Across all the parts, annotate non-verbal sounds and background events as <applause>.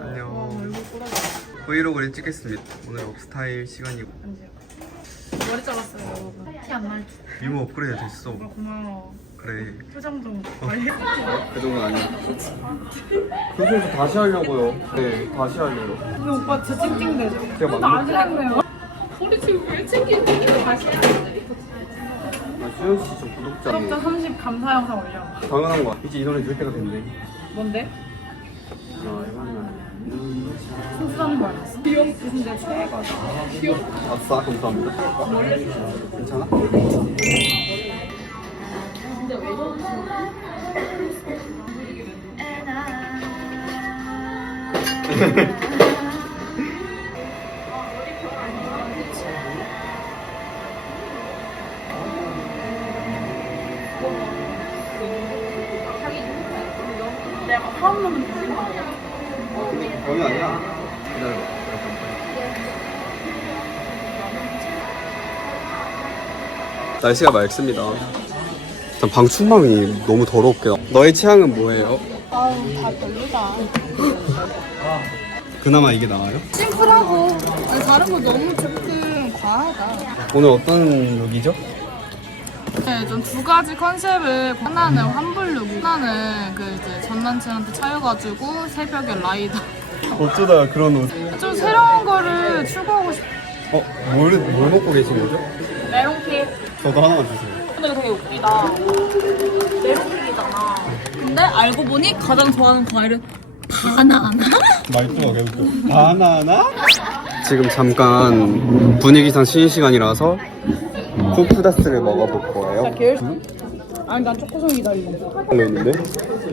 안녕. 브이로그를 찍겠습니다. 오늘 업스타일 시간이고. 머리 잘랐어요 티안 말지. 유머 업그레이드 됐어. 고마워. 그래. 표정 좀 어. <laughs> 빨리 그 정도 아니야. 교수님 다시 하려고요. 네 다시 하려고. 근데 오빠 진짜 찡찡대죠? 근데 안 했네요. 우리 지금 왜 찡찡 찡찡 다시 해야 돼? 나 아, 수현 씨저 구독자 구독자 30 감사 영상 올려. 당연한 거야. 이제 이 노래 들 때가 됐네. 뭔데? 아. 순수하는 거 알았어 귀여워 근데 최애가 귀여워 아싸, 감사합니다. 괜찮아? <laughs> 내가 사업 넣으면 되는 거 거기 아니야. 기다려. 날씨가 맑습니다. 일단 방 충망이 너무 더럽게요. 너의 취향은 뭐예요? 아우 다 별로다 그나마 이게 나아요? 심플하고 아니, 다른 거 너무 조금 과하다 오늘 어떤 룩이죠? 네, 좀두 가지 컨셉을 하나는 환불룩, 하나는 그 남친한테 차여가지고 새벽에 라이더. 어쩌다 그런 옷. 좀 새로운 거를 추구하고 싶어. 어, 뭘, 뭘 먹고 계신 거죠? 메론ኬ이크. 저도 하나만 주세요. 근데 이거 되게 웃기다. 메론케이크잖아. 근데 알고 보니 가장 좋아하는 과일은 바나나. 말투가 계속 바나나? 지금 잠깐 분위기상 쉬는 시간이라서 쿠프다스를 먹어볼 거예요. 아니 난 초코송 기다리고. 하고 있는데?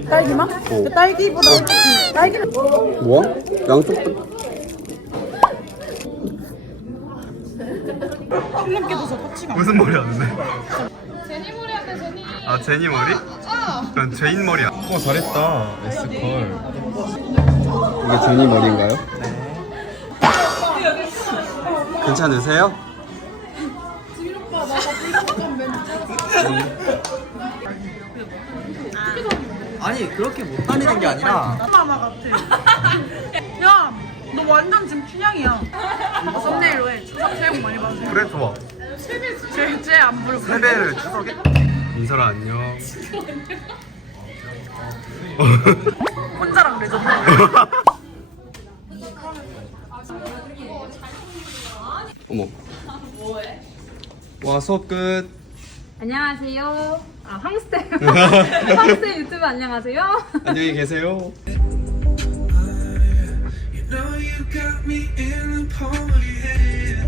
딸기만? 어. 딸기보다 딸기는 뭐야? 양쪽 필름 깨져서 터치가. 안 무슨 머리 하는데? 제니 머리 한대 제니. 아 제니 머리? 난 제인 머리야. 어 잘했다. S컬. 이게 제니 머리인가요? 네. 괜찮으세요? 아니 그렇게 못 다니는 게 아니라 마마 같아. 야, 너 완전 지금 춘향이야. 썸네일로 해. 추석 새해 복 많이 받으세요. 그래 좋아. 쟤쟤안 부르고. 세배를 추석에? 민설아 안녕. 혼자랑 레전드. 어머. 와 수업 끝. 안녕하세요. 아, 황스테. 황스테 유튜브 안녕하세요. 안녕히 계세요. You know you got me in the palm of your hand.